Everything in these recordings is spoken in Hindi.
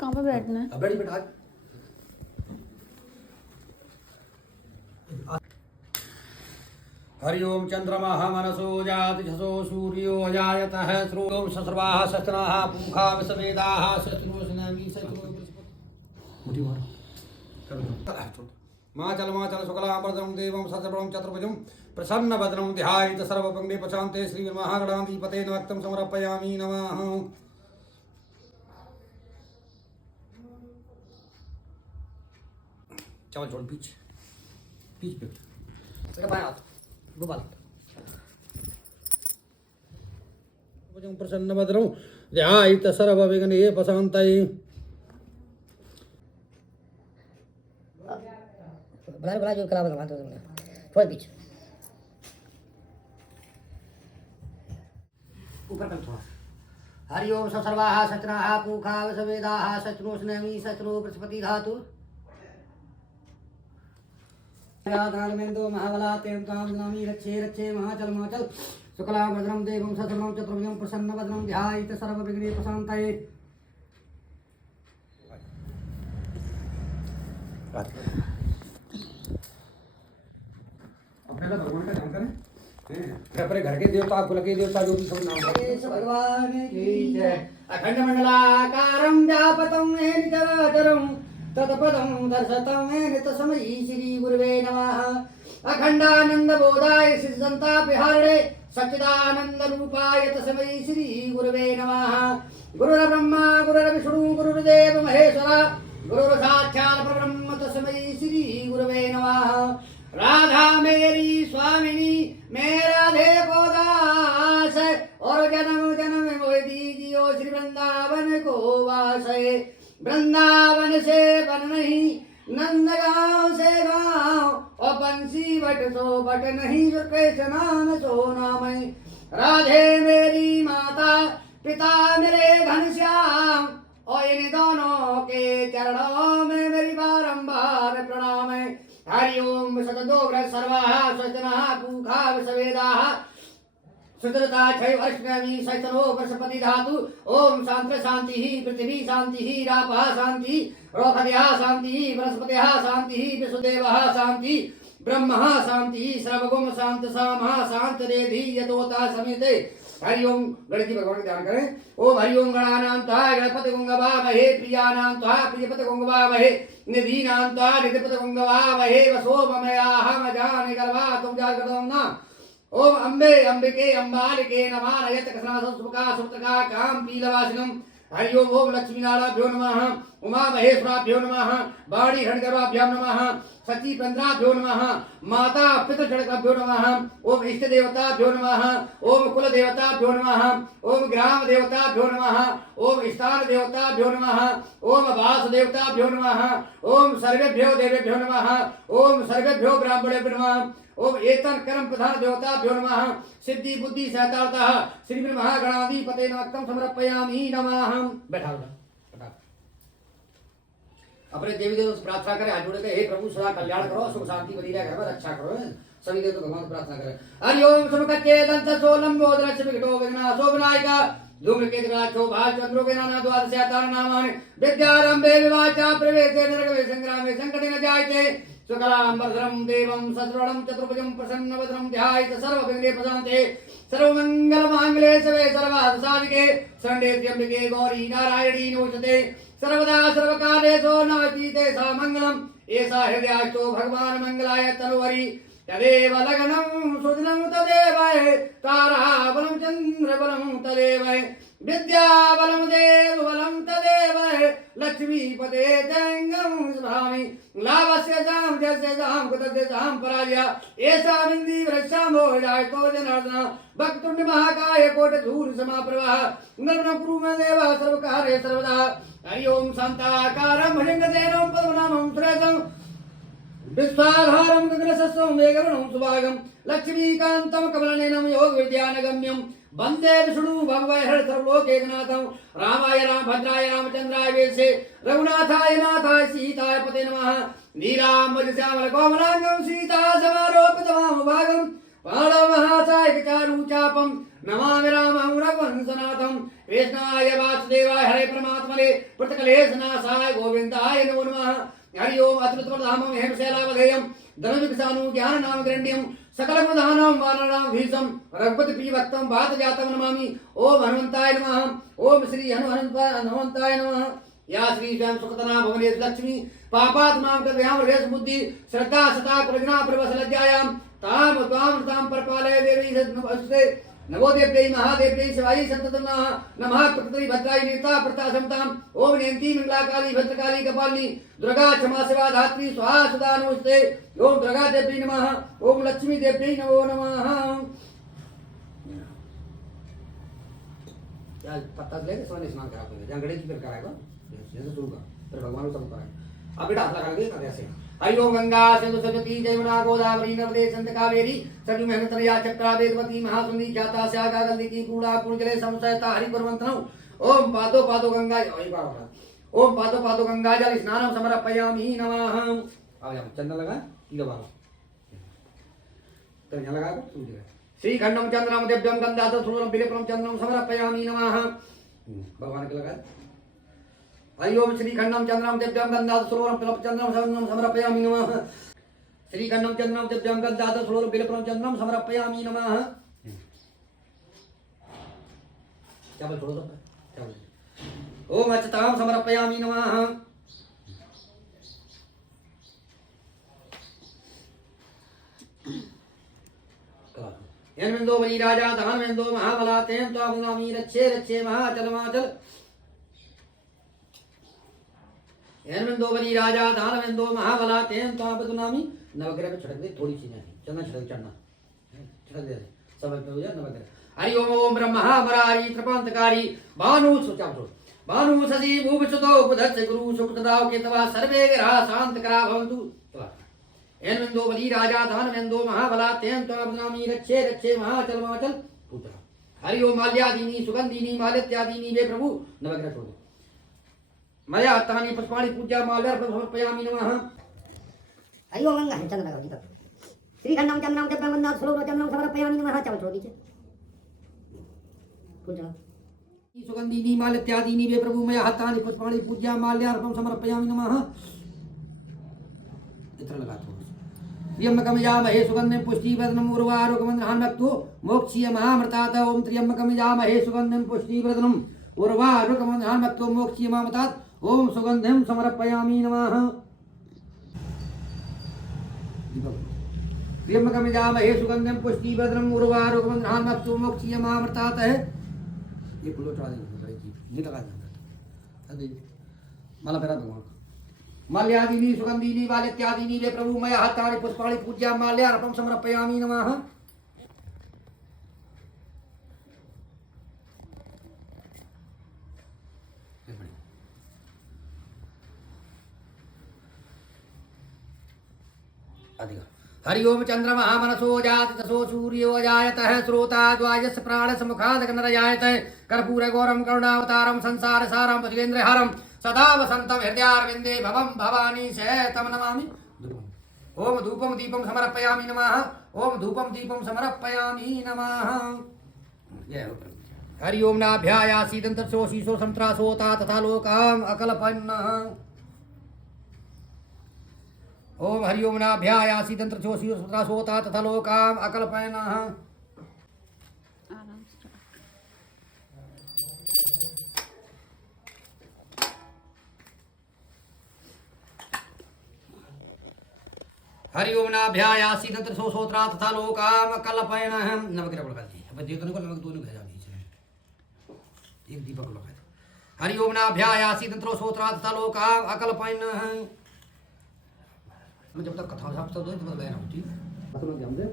कहाँ पे बैठना है? अब बैठ बैठा। हरि ओम चंद्रमाः मनसो जाति झसो सूर्यो अजायतः श्रोम ससर्वाः शस्त्राः पूखा विसवेदाः शस्त्रोस्नामी शस्त्रो मुठी मारो करो माचल शुक्लांबरधरं देवं सचबलं चतुर्भुजं प्रसन्नवदनं ध्यायेत् सर्वपंगे प्रशान्ते श्रीमहागणाधिपते नमः समर्पयामि नमः। चावल छोड़ पीछे पीछे पे बाएं हाथ गोपाल प्रसन्न भद्रं ध्यायेत् सर्वविघ्नोपशान्तये बना जो कला बना दो थोड़ा पीछे ऊपर कर थोड़ा। हरि ओम सर्वाः शस्त्राः पूखा विसवेदाः शस्त्रोस्नामी शस्त्रो बृहस्पति धातु कालमेन्दो महाबला तेन कामनामी रक्षे रक्षे महाचल शुक्लांबरधरं देवं सचबलं चतुर्भुजं प्रसन्नवदनं ध्यायेत् सर्वविघ्नोपशान्तये। अपने भगवान का ध्यान करें, अपने घर के देवता कुल के देवता जो भी सब नाम भगवान की जय। अखंड मंडलाकारं व्यापतं येन चराचरं तत्पदं दर्शतं येन तस्मै श्री गुरुवे नमः। अखंडानंद बोधाय सिद्धंतापहारणे सच्चिदानंद रूपाय तस्मै श्री गुरुवे नमः। गुरुर्ब्रह्मा गुरुर्विष्णु गुरुर्देव महेश्वरा गुरुर्साक्षात् परब्रह्म तस्मै श्री गुरुवे नमः। राधा मेरी स्वामिनी मैं राधे को दास और जन्म जन्म मोह दीजियो श्री वृंदावन को वास। वृंदावन से बन नहीं नंदगांव से गांव और बंसी बट सो बट नहीं जो कृष्ण नाम सो नाम। राधे मेरी माता पिता मेरे घनश्याम और इन दोनों के चरणों में मेरी बारंबार प्रणाम है। हरि ओम सतदोग्र सर्वाः स्वस्तिनः पूखा विसवेदाः सुदृता क्षय अष्टमी शैतनो बृहस्पति धातु ओम शांति शांति पृथ्वी शांति रापः शांति रोखद्यः शांति बृहस्पतिः शांति विश्वदेवः शांति ब्रह्मः शांति सर्वगुण शांत सामः शांत रेधि यतोता समिते। हरि ओम गणपति भगवान का ध्यान करें। ओम हरि ओम गणानां त्वा गणपति गुंगवामहे प्रियानां त्वा प्रियपति गुंगवामहे निधीनां त्वा निधिपति गुंगवामहे वसोममयाहम जाने गर्भा तुम जागृतं न। ओम अम्बे अंबिके अंबालिके नमः नयत कसना सुमुखा सुत्रका काम पीलवासिनम। हरि ओम ओम लक्ष्मी नाराभ्यो नमः उमा महेश्वराभ्यो नमः वाणी हरणगर्भाभ्यां नमः सची पंद्राभ्यो नमः माता पितृषडकाभ्यो नमः ओम इष्ट देवताभ्यो नमः ओम कुल देवताभ्यो नमः ओम ग्राम देवताभ्यो नमः ओम स्थान देवताभ्यो नमः ओम वास देवताभ्यो नमः ओम सर्वेभ्यो देवेभ्यो नमः ओम सर्वेभ्यो ब्राह्मणेभ्यो नमः ओम एतन कर्म प्रधान देवताभ्यो नमः सिद्धि बुद्धि सहतारतः श्री महागणाधिपते नमः समर्पयामि नमः। बैठा अपने देवी देवता से प्रार्थना करें, हाथ जोड़ के हे प्रभु सदा कल्याण करो, सुख शांति बनी रहे, घर में रक्षा करो। सभी देवता भगवान से प्रार्थना करें। हरि ओम समकच्चे दंत सोलम बोधरक्ष विकटो विघ्नाशो विनायका धूम्रकेतुराक्षो भालचंद्रो के नाना द्वादशातार नामानि विद्यारंभे विवाचा प्रवेशे नरकवे संग्रामे संकटे न जायते शुक्लांबरधरं देवं सचबलं चतुर्भुजं प्रसन्नवदनं ध्यायेत् सर्वविघ्नोपशान्तये। सर्वमंगलमांगल्ये शिवे सर्वार्थसाधिके शरण्ये त्र्यंबके गौरी नारायणी नमोस्तुते। सर्वदा सर्वकार्येषु नवतीते सा मंगलम् एषा हृदयाष्टो भगवान् मंगलाय तनुवरि तदेव लग्नं सुदिनं तदेव ताराबलं चन्द्रबलं तदेव विद्याबलं देवबलं तदेव लक्ष्मीपते दैङ्गं स्वामी लाभस्य जां जस्य जां कुतस्य जां पराजया एषा बिन्दी वृक्षाम्भो हृदयतो जनार्दन भक्तुण्ड महाकाय कोटिधूर समाप्रभः नर्मण कुरुमेदेव सर्वकार्ये सर्वदा। हरि ओम शांताकारं भुजंगसेनं पद्मनाभं सुरेशं विश्वाधारं गगनसदृशं मेघवर्णं सुभागं लक्ष्मीकान्तं कमलनयनं योगविद्यानगम्यं वन्दे विष्णु भगवन् सर्वलोकैकनाथं। रामाय रामभद्राय रामचन्द्राय वेदसे रघुनाथाय नाथाय सीताय पते नमः। नीलाम्बरश्यामलकोमलांगं सीता समारोपितवामभागं पाणमहासायकचारूचापं नमामि रामं रघुवंशनाथं कृष्णाय वासुदेवाय हरे परमात्मने पृथक्लेशनाशाय गोविन्दाय नमो नमः। हरि ओम अतुलतमधामं हेमशैलावधेयं धनुर्विकसानु ज्ञाननामग्रण्यं सकलप्रधानं वानरां भीषं रघुपति प्रियभक्तं वातजातं नमामि। ओम हनुमन्ताय नमः। ओम श्री हनुमन्ताय नमः। या श्री स्वयं सुखतना भवनेश लक्ष्मी पापात्मां कदयाम हृदय बुद्धि श्रद्धा सता प्रज्ञा प्रवस लज्जायां ताम त्वाम ताम परपालय देवी नमस्ते नमो देव्यै महादेव्यै शिवायै संततं नमः प्रकृति भद्राय नेता प्रतासमताम ओम नयन्ती मंगलाकाली भद्रकाली कपालिनी दुर्गा क्षमा सेवा धात्री स्वाहा सदा नमस्ते ओम दुर्गा देव्यै नमः। ओम लक्ष्मी देव्यै नमो नमः। यार पत्ता लेके सोने स्नान करा कर जहां गणेश जी फिर कराएगा जैसे शुरू कर फिर भगवान को सब कराएगा। अब बेटा हाथ लगा के कर ऐसे हरि ओम गंगा सिंधु सरस्वती जमुना गोदावरी नर्मदे सिंध कावेरी सरयू मेहनतरया चक्रा वेदवती महासुंदी जाता स्यागा गंदकी कूड़ा पुण्यजले संशयता हरि परमंत्रम ओम पादो पादो गंगा ओम पादो पादो गंगा जल स्नानम समर्पयामि नमः। अब यहां चंदन लगा टीका बाबा तो यहां लगा को श्री खंडम चंद्रम दिव्यम गंधाधर थूलम बिलपरम चंद्रम समर्पयामि नमः। भगवान के लगा हरि ओम श्री खंडम चंद्रम दिव्यम गंधाधर थूलम बिलपरम चंद्रम समर्पयामि नमः। श्री खंडम चंद्रम दिव्यम गंधाधर थूलम बिलपरम चंद्रम समर्पयामि नमः। क्या बोल छोड़ो क्या बोल ओम अच्युताम समर्पयामि नमः। यन्मेन्दो बली राजा धनमेन्दो महाबला तेन त्वामनामि रक्षे रक्षे महाचलमाचल यन्मेन्दो बली राजा धनमेन्दो महाबला तेन त्वामनामि नवग्रह पे छिड़क दे थोड़ी सी नहीं चलना छिड़क दे सब पे हो जाए नवग्रह। हरि ओम ब्रह्मा बरारी त्रिपांतकारी भानु सुचाम भानु सजी भूपसुतो बुधस्य गुरु सुकृतदाव केतवा सर्वे ग्रहा शांत करा भवन्तु। एनमेन्दो बली राजा धनमेन्दो महाबला तेन त्वामनामि रक्षे रक्षे महाचलमाचल पूजा। हरि ओम माल्यादीनि सुगंधीनि मालित्यादीनि वे प्रभु नवग्रह छोड़ दो मया हत्तानि पुष्पाणि पूज्या माल्यार्पणं समर्पयामि नमः। हरि ओम गंगा चंद्र लगाओ दीपक श्री खंडम चंद्रम दिव्यम गंधाधर थूलम चंद्रम समर्पयामि नमः। चावल छोड़ दीजिए पूजा सुगंधीनि मालित्यादीनि वे प्रभु मया हत्तानि पुष्पाणि पूज्या माल्यार्पणं समर्पयामि नमः। इतना लगा दो त्र्यंबकम यामहे सुगंधिं पुष्टिवर्धनम् उर्वारुकमन्त्रहान्वक्तु मोक्षीय महामृतात् ओम त्र्यंबकम यामहे सुगंधिं पुष्टिवर्धनम् उर्वारुकमन्त्रहान्वक्तु मोक्षीय महामृतात् ओम सुगंधिं समर्पयामि नमः। त्र्यंबकम यामहे सुगंधिं पुष्टिवर्धनम् उर्वारुकमन्त्रहान्वक्तु मोक्षीय महामृतात् है ये फूलो चढ़ा देंगे ये लगा देंगे माला पहरा दूंगा माल्यादीनि सुगंधीनि मालित्यादीनि वे प्रभु मया हत्तानि पुष्पाणि पूज्या माल्यार्पणं समर्पयामि नमः। हरि ओम चंद्रमा मनसो जात तसो सूर्यो जायतः श्रोता द्वायस प्राणस मुखादकनरजायत कर्पूर गौरम करुणावतारम संसार सारम भुजगेन्द्र हारम सदा वसंतम हृदयारविंदे भवम भवानी शतम नमामि। ओम धूपम दीपम समर्पयामि नमः। ओम धूपम दीपम समर्पयामि नमः। हरि ओम नाभ्यायासीदंतरसो शीशो संत्रासोता तथा लोकाम अकल्पन्नः। ओम हरि ओम नाभ्यायासीदंतरसो शीशो संत्रासोता तथा लोकाम अकल्पन्नः। हरि ओम नाभ्यायासी तंत्र सोत्रा तथा लोकाम कल्पयनः। नवग्रह लगा दी अब देवताओं को नमक दोनों भेजा दीजिए एक दीपक लगा दो। हरि ओम नाभ्यायासी तंत्र सोत्रा तथा लोकाम अकल्पयनः। मैं जब तक कथा साफ सब दो तब तक होती मतलब ध्यान दे।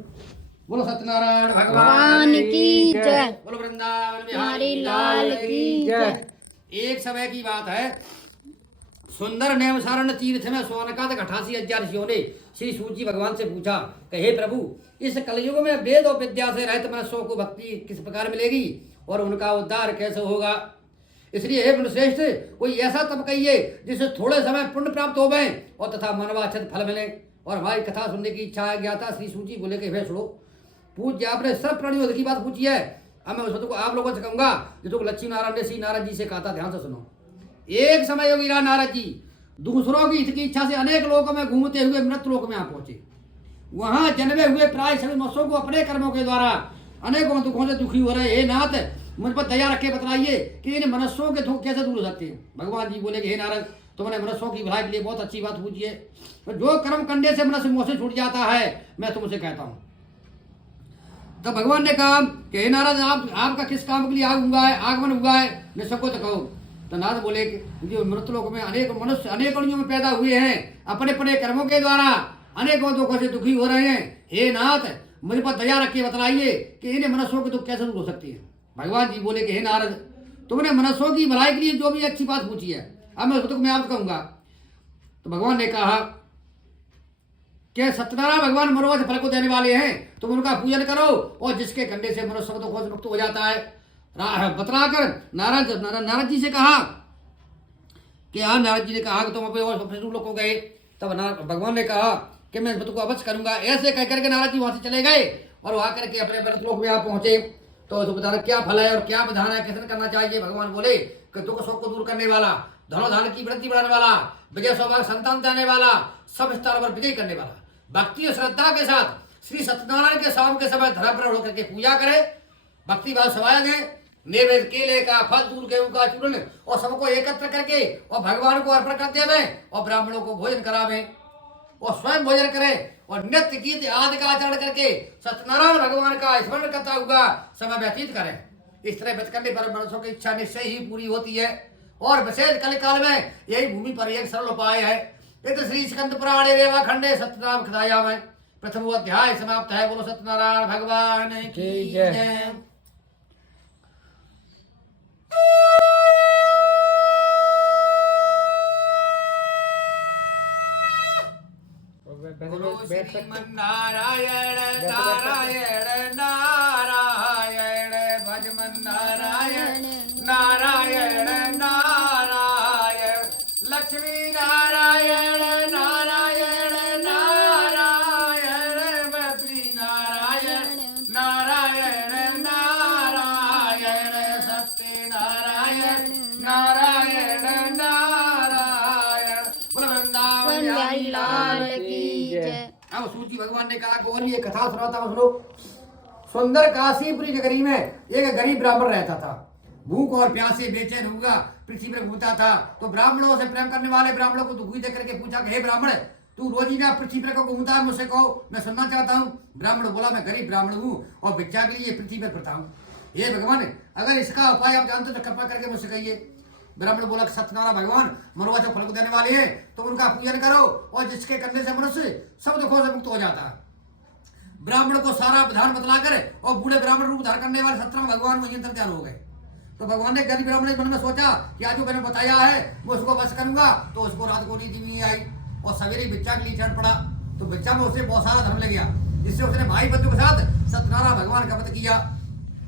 बोलो सत्यनारायण भगवान की जय। बोलो वृंदावन बिहारी लाल की जय। एक समय की बात है सुंदर नेमसारण तीर्थ में सोनकाद 88,000 ऋषियों ने श्री सूत जी भगवान से पूछा कि हे प्रभु इस कलयुग में वेद और विद्या से रहित मनुष्यों को भक्ति किस प्रकार मिलेगी और उनका उद्धार कैसे होगा। इसलिए हे मुनिश्रेष्ठ कोई ऐसा तप कहिए जिससे थोड़े समय पुण्य प्राप्त हो गए और तथा मनवांछित फल मिले। और हमारी कथा सुनने की इच्छा है। ज्ञाता श्री सूत जी बोले कि हे सुनो पूज्य आपने सब प्राणियों की बात पूछी है। अब मैं उस को आप लोगों से कहूंगा जो लक्ष्मी नारायण ने श्री नारद जी से कहा था, ध्यान से सुनो। एक समय योगी राज नारद जी दूसरों की हित की इच्छा से अनेक लोकों में घूमते हुए मृत्यु लोक में आ पहुंचे। वहां जन्मे हुए प्राय सभी मनुष्यों को अपने कर्मों के द्वारा अनेकों दुखों से दुखी हो रहे। हे नाथ, मुझ पर दया रखे बतलाइए कि इन मनुष्यों के दुख कैसे दूर हो सकते हैं। भगवान जी बोले कि हे नारद, तुमने मनुष्यों की भलाई के लिए बहुत अच्छी बात पूछी है। तो जो कर्म करने से मनुष्य मुंह से छूट जाता है, मैं तुमसे कहता हूँ। तो भगवान ने कहा कि हे नारद, आपका किस काम के लिए आगमन हुआ है, मैं सबको तो कहो। तो नारद बोले कि जो मृत्यु लोक में अनेक मनुष्य अनेक योनियों में पैदा हुए हैं, अपने अपने कर्मों के द्वारा अनेकों दुखों से दुखी हो रहे हैं। हे नाथ, मुझ पर दया रखिए बतलाइए कि इन मनुष्यों के दुख कैसे दूर हो सकती है। भगवान जी बोले कि हे नारद, तुमने मनुष्यों की भलाई के लिए जो भी अच्छी बात पूछी है, अब मैं उसको मैं आपको कहूंगा। तो भगवान ने कहा कि सत्यनारायण भगवान मनुष्य फल को देने वाले हैं, तुम उनका पूजन करो और जिसके कंडे से मनुष्य सब दुखों से मुक्त हो जाता है। बतलाकर नारद जी से कहा कि हाँ, नारद जी ने कहा कि तुम अपने और पशु लोग को गए। तब भगवान ने कहा कि मैं तुमको अवश्य करूंगा। ऐसे कह करके नारद जी वहां से चले गए और वहां करके अपने मृत लोक में आप पहुंचे। तो उसको बता रहे क्या फल है और क्या विधान है, कैसे करना चाहिए। भगवान बोले कि दुख शोक को दूर करने वाला, धनोधान की वृद्धि बढ़ाने वाला, विजय सौभाग्य संतान देने वाला, सब स्थान पर विजय करने वाला, भक्ति और श्रद्धा के साथ श्री सत्यनारायण के शाम के समय धरा पर होकर के पूजा करे, भक्ति भाव सवाया दे, नैवेद्य केले का, फल दूध गेहूं का चूर्ण और सबको एकत्र करके और भगवान को अर्पण कर देवे और ब्राह्मणों को भोजन करावे और स्वयं भोजन करे और नित्य गीत आदि का आचरण करके सत्यनारायण भगवान का स्मरण करता हुआ समय व्यतीत करें। इस तरह व्यतीत करने पर मनुष्यों की इच्छा निश्चय ही पूरी होती है। और विशेष कलिकाल में यही भूमि पर एक सरल उपाय है। इत श्री स्कंद पुराणे रेवा खंडे सत्यनारायण कथाया में प्रथम अध्याय समाप्त है। बोलो सत्यनारायण भगवान की जय। बोलो श्रीमन नारायण नारायण नारायण भजमन नारायण नारायण नारायण लक्ष्मी नारायण नारायण नारायण बद्री नारायण नारायण नारायण सत्य नारायण नारायण नारायण। बोलो वृंदावन बिहारी लाल की। अब सूची भगवान ने कहा गौरी ये कथा सुनाता हूं, सुनो। सुंदर काशीपुरी नगरी में एक गरीब ब्राह्मण रहता था। भूख और प्यास से बेचैन हुआ पृथ्वी पर घूमता था। तो ब्राह्मणों से प्रेम करने वाले ब्राह्मणों को दुखी देख करके पूछा कि हे ब्राह्मण, तू रोजीना पृथ्वी पर घूमता है, मुझसे कहो, मैं सुनना चाहता हूँ। ब्राह्मण बोला मैं गरीब ब्राह्मण हूँ और भिक्षा के लिए पृथ्वी पर फिरता हूँ। हे भगवान, अगर इसका उपाय आप जानते तो कृपा करके मुझसे कहिए। ब्राह्मण बोला सत्यनारायण भगवान मरुआ से फल को देने वाले हैं, तो उनका पूजन करो और जिसके करने से मनुष्य सब दुखों से मुक्त हो जाता है। ब्राह्मण को सारा विधान बतला कर और बूढ़े ब्राह्मण रूप धारण करने वाले सत्यनारायण भगवान वहीं अंतर ध्यान हो गए। तो भगवान ने गरीब ब्राह्मण के मन में सोचा कि आज जो मैंने बताया है वो उसको बस करूंगा। तो उसको रात को नींद नहीं आई और सवेरे भिक्षा के लिए चढ़ पड़ा। तो भिक्षा में उसे बहुत सारा धर्म ले गया, जिससे उसने भाई बंधु के साथ सत्यनारायण भगवान का व्रत किया।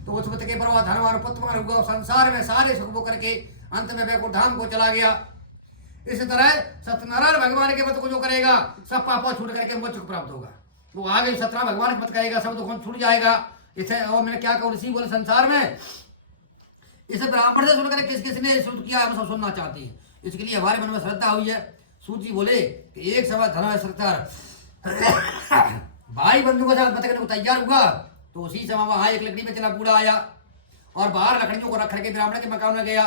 तो उस व्रत के प्रभाव धनवान पुत्रवान हुआ, संसार में सारे सुख भोग करके अंत में वैकुंठ धाम को चला गया। इसी तरह सत्यनारायण भगवान के व्रत को जो करेगा सब पापों छूट करके मोक्ष को प्राप्त होगा। वो आगे सत्यनारायण भगवान के व्रत करेगा सब दुखों छूट जाएगा। इसे और मैंने क्या कहूँ, इसी बोले संसार में इसे ब्राह्मण से सुनकर किस किसने शुद्ध किया हम सब सुनना चाहते हैं। इसके लिए हमारे मन में श्रद्धा हुई है। सूत जी बोले कि एक समय धर्म सरकार भाई बंधु के साथ व्रत करने को तैयार हुआ। तो उसी समय वहां एक लकड़ी पे चला बूढ़ा आया और बाहर लकड़ियों को रख करके ब्राह्मण के मकान में गया।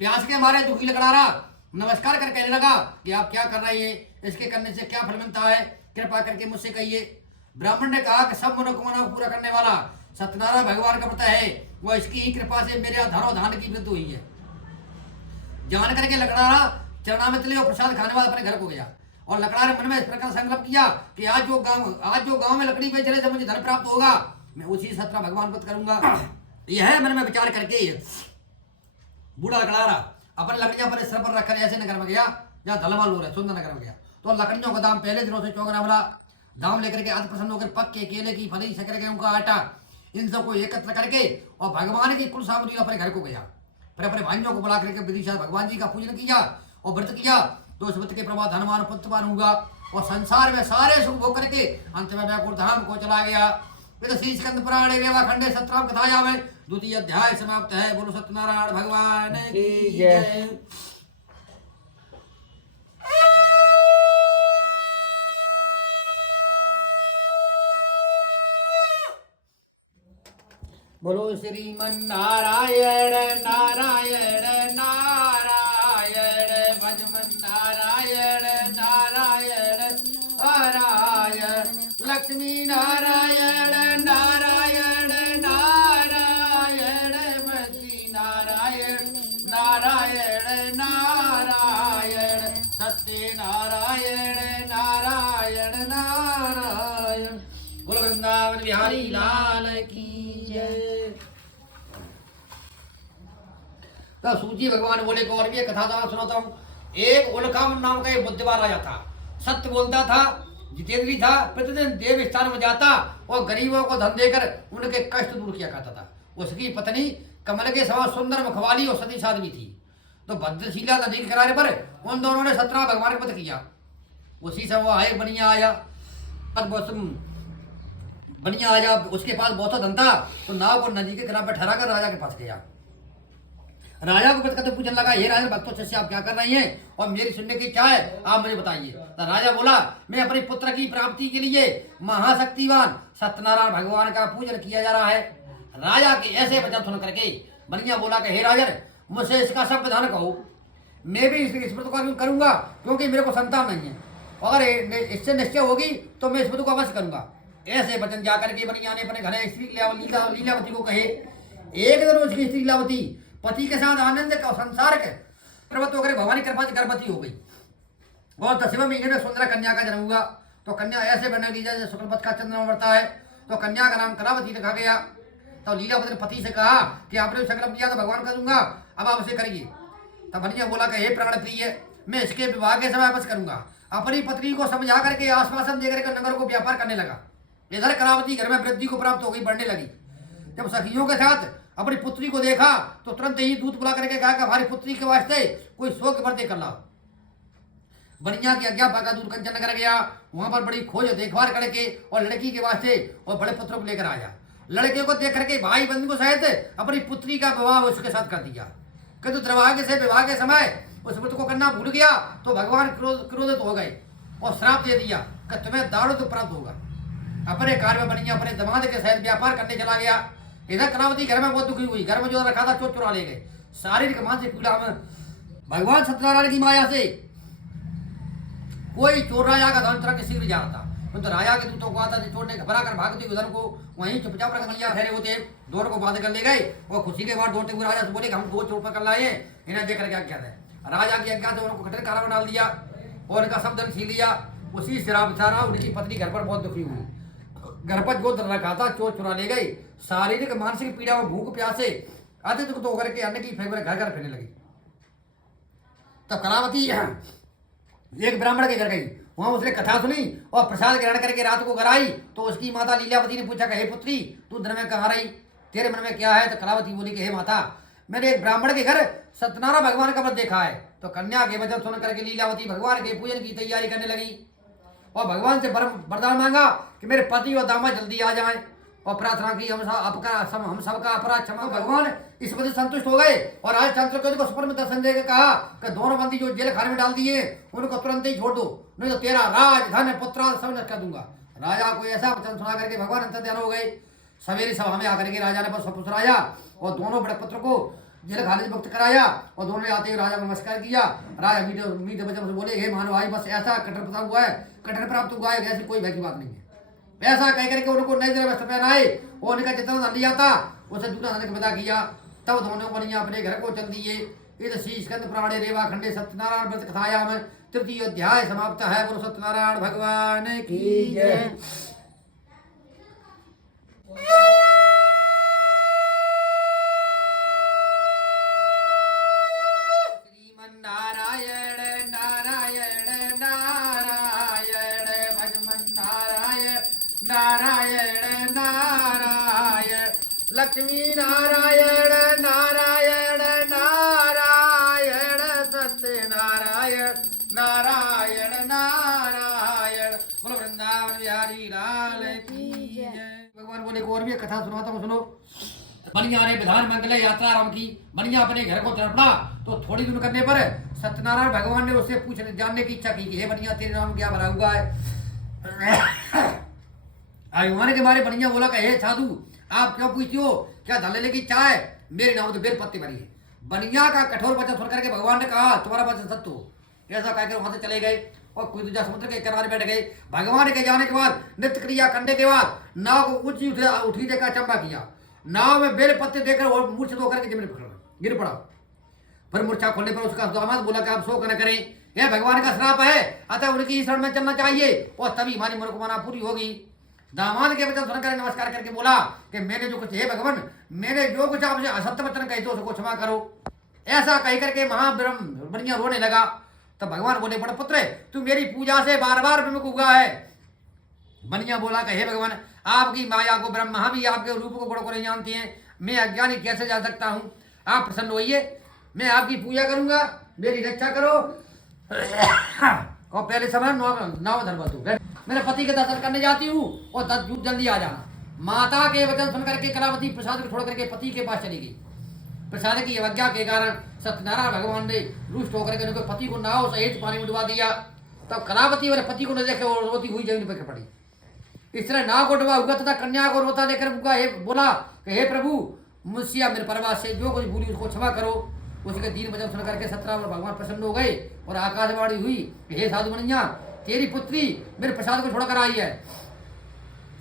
प्यास के मारे दुखी लकड़ा रहा, नमस्कार कर कहने लगा कि आप क्या कर रहे हैं, इसके करने से क्या फल मिलता है, कृपा करके मुझसे कहिए। ब्राह्मण ने कहा कि सब मनोकामना को पूरा करने वाला सत्यनारायण भगवान का व्रत है, वह इसकी ही कृपा से मेरे धनोधान की वृद्धि हुई है। जान करके लकड़ारा चरणामृत ले और प्रसाद खाने वाला अपने घर को गया और लकड़ारे मन में इस प्रकार संकल्प किया कि आज जो गांव में लकड़ी बेच रहे से मुझे धन प्राप्त होगा, मैं उसी सत्यनारायण भगवान व्रत करूंगा। यह मन में विचार करके बूढ़ा लकड़ारा अपने लकड़ियां अपने सिर पर रखकर ऐसे नगर में गया जहाँ धलवाल हो रहे सुंदर नगर में गया। तो लकड़ियों का दाम पहले दिनों से चौगुना वाला दाम लेकर के अति प्रसन्न होकर पक्के केले की फली शक्कर गेहूं का आटा इन सबको एकत्र करके और भगवान की कुल सामग्री अपने घर को गया। फिर अपने भाइयों को बुला करके विधि से भगवान जी का पूजन किया और व्रत किया। तो उस व्रत के प्रभाव धनवान पुत्रवान हुआ और संसार में सारे सुख भोग करके अंत में वैकुंठ धाम को चला गया। श्री स्कंद पुराणे रेवा खंडे 17 कथाया में द्वितीय अध्याय समाप्त है। बोलो सत्यनारायण भगवान की जय। बोलो श्रीमन नारायण नारायण नारायण भजमन नारायण नारायण नारायण लक्ष्मी नारायण नारायण नारायण मती नारायण नारायण नारायण सत्य नारायण नारायण नारायण। बोलो वृंदावन बिहारी लाल की जय। तो सूची भगवान बोले को और भी एक कथा था सुनाता हूँ। एक उल्काम नाम का एक बुद्धिमान राजा था, सत्य बोलता था, जितेंद्री था, प्रतिदिन देव स्थान में जाता और गरीबों को धन देकर उनके कष्ट दूर किया करता था। उसकी पत्नी कमल के समान सुंदर मुखवाली और सती साध्वी थी। तो भद्रशिला नदी के किनारे पर उन दोनों ने 17 भगवान का पद किया। उसी समय वो आए बनिया आया, बनिया आया, उसके पास बहुत धन था। तो नाव को नदी के किनारे पर ठहरा कर राजा के पास गया। राजा को पद करते पूछने लगा, हे राजा भक्तों से आप क्या कर रही हैं और मेरी सुनने की क्या है, आप मुझे बताइए। तो राजा बोला, मैं अपने पुत्र की प्राप्ति के लिए महाशक्तिवान सत्यनारायण भगवान का पूजन किया जा रहा है। राजा के ऐसे वचन सुन करके बनिया बोला कि हे राजन, मुझसे इसका सब विधान कहो, मैं भी इस व्रत को करूंगा, क्योंकि मेरे को संतान नहीं है। अगर इससे निश्चय होगी तो मैं इस व्रत को अवश्य करूंगा। ऐसे वचन जाकर के बनिया ने अपने घर स्त्री लीलावती को कहे। एक दिन उसकी स्त्री लीलावती पति के साथ आनंद का संसार के प्रवत होकर भवानी कृपा से गर्भवती हो गई और 10वें महीने में सुंदर कन्या का जन्म हुआ। तो कन्या ऐसे बना ली जैसे शुक्ल पक्ष का चंद्रमा बढ़ता है। तो कन्या का नाम कलावती रखा गया। तो लीलावती ने पति से कहा कि आपने संकल्प किया तो भगवान कर दूंगा, अब आप उसे करिए। तब बनिया बोला कि हे प्राण प्रिय, मैं इसके विवाह के समय वापस करूंगा। अपनी पत्नी को समझा करके आश्वासन देकर के नगर को व्यापार करने लगा। इधर कलावती घर में वृद्धि को प्राप्त हो गई, बढ़ने लगी। जब सखियों के साथ अपनी पुत्री को देखा तो तुरंत ही दूत बुला करके कहा कि हमारी पुत्री के वास्ते कोई शोक वर्ते कर लाओ। बनिया की आज्ञा पाकर दूर कंचन नगर गया। वहां पर बड़ी खोज देखभाल करके और लड़की के वास्ते और बड़े पुत्र को लेकर आया। लड़के को देख करके भाई बंधु सहित अपनी पुत्री का विवाह उसके साथ कर दिया। किंतु दुर्भाग्य से विवाह के समय उस व्रत को करना भूल गया तो भगवान क्रोधित हो गए और श्राप दे दिया कि तुम्हें दारुण प्राप्त होगा। अपने कार्य में बनिया अपने दमाद के सहित व्यापार करने चला गया। इधर कलावती घर में बहुत दुखी हुई। घर में जो रखा था चोर चुरा ले गए। शारीरिक मानसिक पीड़ा में भगवान सत्यनारायण की माया से कोई चोर राजा का धन चुरा के शीघ्र जा रहा था। तो राजा के दूतों को आता था, चोर ने घबरा कर भागते हुए धन को वहीं चुपचाप रख दिया। ठहरे होते दोनों को बांध कर ले गए और खुशी के बाद दौड़ते हुए राजा से बोले कि हम 2 चोर पकड़ लाए, इन्हें देख करके आज्ञा है। राजा की आज्ञा से उनको कठिन कारा में डाल दिया और इनका सब धन छीन लिया। उसी शराब सारा उनकी पत्नी घर पर बहुत दुखी हुई। घर पर जो धन रखा था चोर चुरा ले गए। शारीरिक मानसिक पीड़ा में भूख प्यासे अति दुख होकर के अन्न की फेंक घर घर फिरने लगी। तब कलावती एक ब्राह्मण के घर गई। वहां उसने कथा सुनी और प्रसाद ग्रहण करके रात को घर आई। तो उसकी माता लीलावती ने पूछा कि हे पुत्री, तू दिन में कहाँ रही, तेरे मन में क्या है। तो कलावती बोली कि हे माता, मैंने एक ब्राह्मण के घर सत्यनारायण भगवान का व्रत देखा है। तो कन्या के वचन सुन करके लीलावती भगवान के पूजन की तैयारी करने लगी और भगवान से वरदान मांगा कि मेरे पति और दामाद जल्दी आ जाएं और प्रार्थना की हम सबका अपराध क्षमा। भगवान इस वजह संतुष्ट हो गए और आज चंद्रकेतु को स्वप्न में दर्शन देकर कहा कि दोनों बंदी जो जेल खाने में डाल दिए उनको तुरंत ही छोड़ दो, नहीं तो तेरा राज धन पुत्र सब नष्ट कर दूंगा। राजा को ऐसा वचन सुना करके भगवान अंतर्ध्यान हो गए। सवेरे सभा में आकर के राजा ने बस सब सुनाया और दोनों बड़े पुत्र को जेल खाने से मुक्त कराया और दोनों ने आते हुए राजा को नमस्कार किया। राजा मीठे वचन से बोले, हे मानो भाई, बस ऐसा कठिन प्राप्त हुआ है, ऐसी कोई भय की बात नहीं है। ऐसा कह करके उनको नई तरह वस्त्र पहनाए और उनका जितना धन लिया था उसे दूसरा धन विदा किया। तब दोनों बनिया अपने घर को चल दिए। इस श्री स्कंद पुराणे रेवा खंडे सत्यनारायण व्रत कथाया में 3य अध्याय समाप्त है। बोलो सत्यनारायण भगवान की जय। श्रीमन नारायण नारायण नारायण भजमन नारायण नारायण नारायण लक्ष्मी नारायण नारायण नारायण सत्य नारायण नारायण नारायण। बोलो वृंदावन बिहारी लाल की जय। भगवान बोले को और भी एक कथा सुनाता हूँ, सुनो। बनिया ने विधान मंगल यात्रा आरंभ की। बनिया अपने घर को तड़पड़ा तो थोड़ी दूर करने पर सत्यनारायण भगवान ने उससे पूछने जानने की इच्छा की कि हे बनिया, तेरे नाम क्या भरा हुआ है? अभिमान के बारे बनिया बोला कि हे साधु, आप क्यों पूछते हो? क्या धन लेने की इच्छा है? मेरे नाम तो बेल पत्ती भरी है। बनिया का कठोर वचन सुनकर के भगवान ने कहा तुम्हारा वचन सत्य हो। ऐसा कहकर वहां से चले गए और कूद जा समुद्र के किनारे बैठ गए। भगवान के जाने के बाद नित्य क्रिया करने के बाद नाव को ऊंची उठी देखा, चंबा किया। नाव में बेल पत्ते देकर और मूर्छित होकर के जमीन पर गिर पड़ा। फिर मूर्छा खोलने पर उसका दामाद बोला कि आप शोक न करें, यह भगवान का श्राप है, अतः उनकी शरण में चलना चाहिए और तभी हमारी मनोकामना पूरी होगी। दामाद के वचन सुनकर नमस्कार करके बोला कि मैंने जो कुछ, हे भगवान, मैंने जो कुछ आपसे असत्य वचन कहे तो उसको क्षमा करो। ऐसा कह करके महाब्रह्म बनिया रोने लगा। तब भगवान बोले बड़ा पुत्र, तू मेरी पूजा से बार बार विमुख हुआ है। बनिया बोला कि हे भगवान, आपकी माया को ब्रह्मा भी आपके रूप को गुण को नहीं जानती हैं, मैं अज्ञानी कैसे जा सकता हूँ? आप प्रसन्न होइए, मैं आपकी पूजा करूंगा, मेरी रक्षा करो। और पहले समय नाव धर्म तू मेरे पति के दर्शन करने जाती हूँ और 10 जून जल्दी आ जाना। माता के वचन सुनकर के कलावती प्रसाद को छोड़ करके पति के पास चली गई। प्रसाद की अवज्ञा के कारण सत्यनारायण भगवान ने रुष्ट होकर के उनके पति को नाव सहित पानी में डुबा दिया। तब कलावती मेरे पति को न देखे और रोती हुई जमीन पर पड़ी। इस तरह नाव को डुबा हुआ तथा कन्या को रोता लेकर बोला कि हे प्रभु, मुझसे मेरे परिवार से जो कुछ भूली उसको क्षमा करो। उसके 3 वचन सुन करके सत्यनारायण भगवान प्रसन्न हो गए और आकाशवाणी हुई, हे साधु बनिया, तेरी पुत्री मेरे प्रसाद को छोड़कर आई है।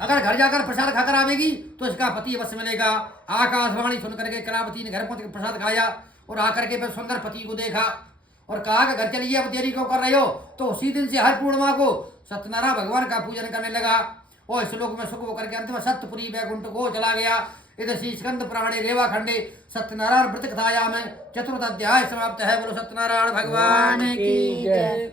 अगर घर जाकर प्रसाद खाकर आवेगी तो इसका पति अवश्य मिलेगा। आकाशवाणी सुन करके कलावती ने घर पहुंच प्रसाद खाया और आकर के फिर सुंदर पति को देखा और कहा कि घर चलिए, अब देरी क्यों कर रहे हो? तो उसी दिन से हर पूर्णिमा को सत्यनारायण भगवान का पूजन करने लगा और इस लोक में सुख होकर के अंत में सत्यपुरी वैकुंठ को चला गया। इधर श्री स्कंद पुराणे रेवा खंडे सत्यनारायण व्रत कथाया में 4th अध्याय समाप्त है। बोलो सत्यनारायण भगवान की जय।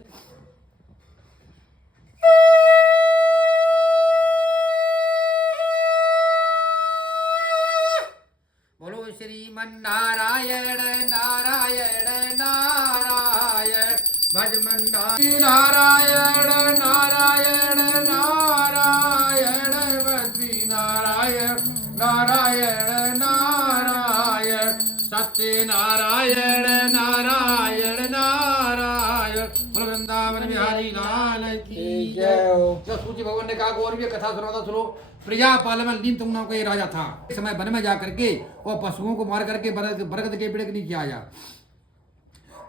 बोलो श्रीमन्नारायण नारायण नारायण भजमन नारायण नारायण नारायण बद्री नारायण नारायण नारायण सत्य नारायण नारायण नारायण। वृंदावन बिहारी लाल की जय। जो सूची भगवान ने कहा और भी कथा सुनाता सुनो। प्रजापाल में लीन तुम नाम का ये राजा था। इस समय वन में जा करके और पशुओं को मार करके बरगद के पेड़ के नीचे आया।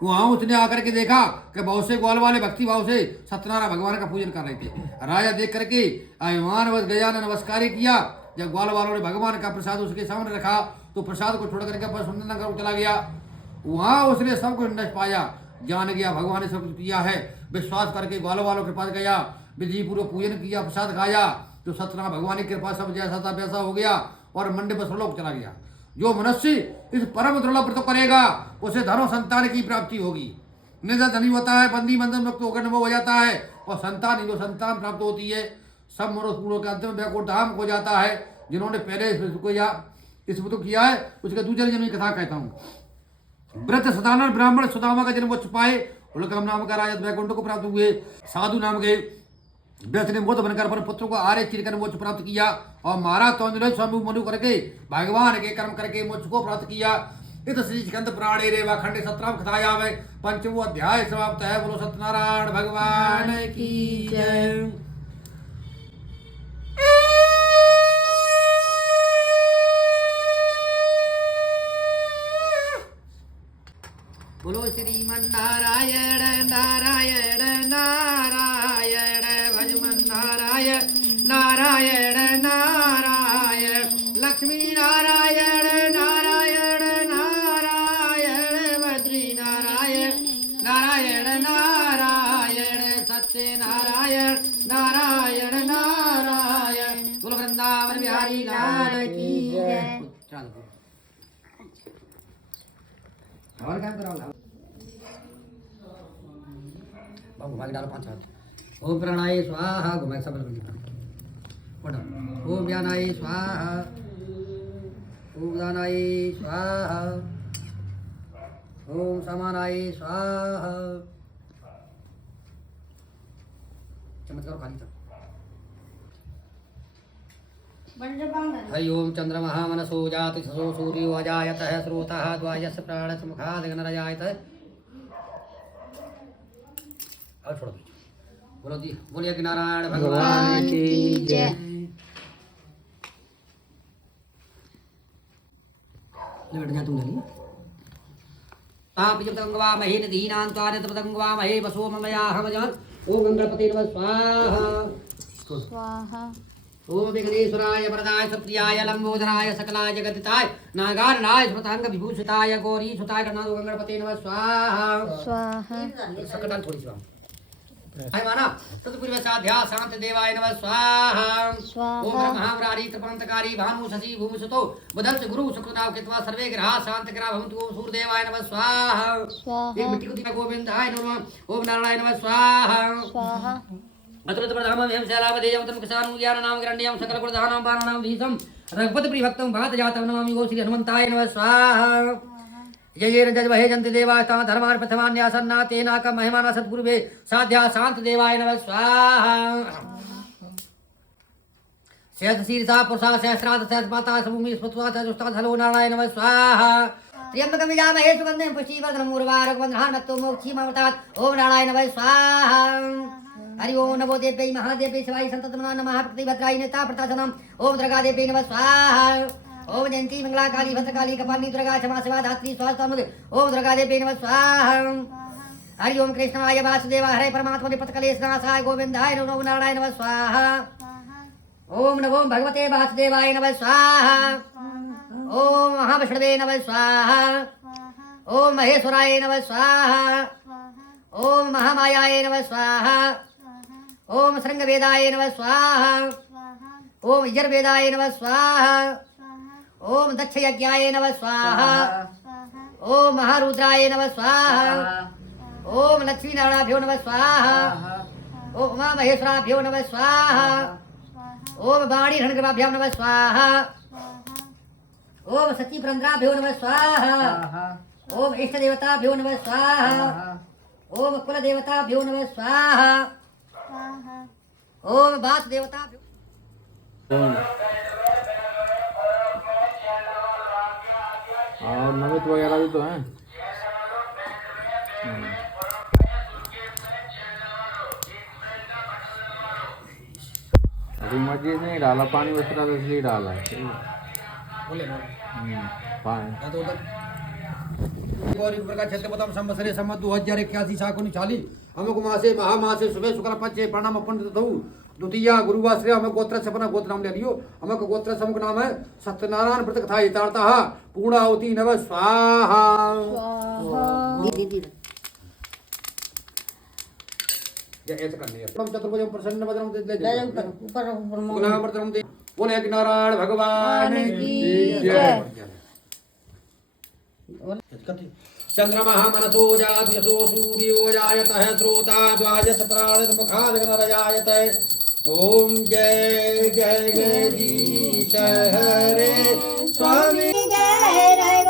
वहां उसने आकर के देखा कि बहुत से ग्वाल वाले भक्ति भाव से सत्यनारायण भगवान का पूजन कर रहे थे। राजा देख करके अभिमान गया ने नमस्कार किया। जब ग्वाल वालों ने भगवान का प्रसाद उसके सामने रखा तो प्रसाद को छोड़ करके अपना सुंदर नगर चला गया। वहां उसने सब कुछ नष्ट पाया, जान गया भगवान ने सब कुछ किया है। विश्वास करके ग्वाल वालों के पास गया, विधि पूर्वक पूजन किया, प्रसाद खाया तो सत्यनारायण भगवान की कृपा सब जैसा था वैसा हो गया और मंडे पर स्वलोक चला गया। जो मनुष्य इस परम दुर्लभ व्रत करेगा उसे धर्म संतान की प्राप्ति होगी। निजा धनी होता है, बंदी बंधन मुक्त होकर नमो हो जाता है और संतान ही संतान प्राप्त होती है। सब मनुष्य पूर्व के अंतिम वैकुंठ धाम हो जाता है। जिन्होंने पहले इस व्रत किया है उसके दूसरे जन्म की कथा कहता हूँ। व्रत सदानंद ब्राह्मण सुदामा का जन्म पाए, उलकम नाम का राजा वैकुंठ को प्राप्त हुए। साधु नाम के व्रत ने मोद बनकर अपने पुत्र को आर्य चिरकर मोक्ष प्राप्त किया और महाराज तो स्वामी मनु करके भगवान के कर्म करके मोक्ष को प्राप्त किया। इत श्री स्कंद पुराणे रेवा खंडे 17 कथाया में 5वां अध्याय समाप्त है। बोलो सत्यनारायण भगवान की जय। बोलो श्रीमन्नारायण नारायण नारायण भजमन नारायण नारायण नारायण लक्ष्मी नारायण नारायण नारायण बद्री नारायण नारायण नारायण सत्य नारायण नारायण नारायण। बोलो वृंदावन बिहारी लाल की जय। और क्या कराओ बाबू घुमा के डालो 5 हाथ। ओम प्राणाय स्वाहा, घुमा सब ओम ज्ञानाय स्वाहा, ओम दानाय स्वाहा, ओम समानाय स्वाहा। चमत्कार खाली था। हरि ओम चंद्रमः मनसो जाति सो सूर्यो अजायतः स्रोतः द्वायस्य प्राणस्य मुखाद् गणरजायतः। अब छोड़ दीजिए। बोलो जी, बोलिए कि नारायण भगवान की जय। बैठ जा तुम जल्दी। ताप जब तंगवा महे नदीनां त्वारे तब तंगवा महे वसो ममया हमजान। ओम गंगापते नमः स्वाहा। स्वाहा। ओम विघ्नेश्वराय वरदाय सत्प्रियाय लंबोदराय सकलाय जगदिताय नागारणाय स्मृतांग विभूषिताय गौरी सुताय गणनाथ गंगणपते नमः स्वाहा। स्वाहा। सकटान थोड़ी सी हाय माना सतपुर साध्या शांत देवाय नमः स्वाहा। स्वाहा। ओम ब्रह्मावरारी त्रिपुरांतकारी भानु शशि भूमिसुतो बुधंत गुरु शुक्रनाव केतवा सर्वे ग्रहा शांत ग्रहा भवन्तु। ओम सूर्यदेवाय नमः स्वाहा। स्वाहा। एक मिट्टी को दीना गोविंदाय नमः। ओम नारायण नमः स्वाहा। स्वाहा। अतुलित प्रधानम एवं शैलावधेयं तम किसानु ज्ञाननाम ग्रण्यं सकल प्रधानाम बाणानाम भीषं रघुपति प्रिभक्तं भात जातं नमामि। गो श्री हनुमंताय नमः स्वाहा। जयेन जजमहे जन्ति देवास्तां धर्मान् प्रथमान्यासन्ना तेनाकं महिमाना सद्गुरुवे साध्या शांत देवाय नमः स्वाहा। सहस्र शीर्षा पुरुषा सहस्राथ सहस्रपाता समूहि स्मृत्वा सहस्रस्तात् हलो नारायण नमः स्वाहा। त्र्यंबकं यजामहे सुगन्धिं पुष्टिवर्धनम् उर्वारुकं बन्धनान् मत्तो मोक्षीमामृतात्। ओम नारायण नमः स्वाहा। हरि ओम नमो देव्यै महादेव्यै शिवाय संततमना नमः प्रतिभद्राय नेता प्रतासनम्। ओम दुर्गादेव्यै नमः स्वाहा। ओम जयंती मंगला काली भद्रकाली कपालिनी दुर्गा क्षमा शिवा धात्री स्वास्थ्य। ओम दुर्गादेव्यै नमः स्वाहा। हरि ओम कृष्णाय वासुदेवाय हरे परमात्मने पथकलेशनाशाय गोविंदाय नमो नारायण नमः स्वाहा। ओम नमो भगवते वासुदेवाय नमः स्वाहा। ओम महाविष्णवे नमः स्वाहा। ओम महेश्वराय नमः स्वाहा। ओम महामायाय नमः स्वाहा। ओम श्रृंगवेदाय नमः स्वाहा। ओम यजुर्वेदाय नमः स्वाहा। ओम दक्षयज्ञाय नमः स्वाहा। ओम महारुद्राय नमः स्वाहा। ओम लक्ष्मीनारायणाभ्यो नमः स्वाहा। ओम उमा महेश्वराभ्यो नमः स्वाहा। ओम वाणी रणग्रभाभ्यां नमः स्वाहा। ओम सची पुरंद्राभ्यो नमः स्वाहा। ओम इष्ट देवताभ्यो नमः स्वाहा। ओम कुल देवताभ्यो नमः स्वाहा। ओम वास देवताभ्यो। और नमित वगैरह भी तो हैं। अभी मस्जिद नहीं डाला, पानी बच रहा था इसलिए डाला है। क्षेत्रपतम संवत्सरे सम्मत 2081 शाकुनि 40 अमुक मासे महामासे शुभे शुक्ल पक्षे प्रणाम अपन द्वितीय गुरुवाश्रय अमुक गोत्र से अपना गोत्र नाम ले लियो। अमुक गोत्र से अमुक नाम है सत्यनारायण व्रत कथा यथार्थः पूर्णाहुति नमः स्वाहा। ऐसे करनी है। चतुर्भुज प्रसन्न वदनम दे बोले कि नारायण भगवान की जय। चंद्रमः मनसो जाति यशो सूर्यो जायतः स्रोता द्वायस प्राणस मुखाद् गणरजायतः। ओम जय जय जगदीश हरे स्वामी जय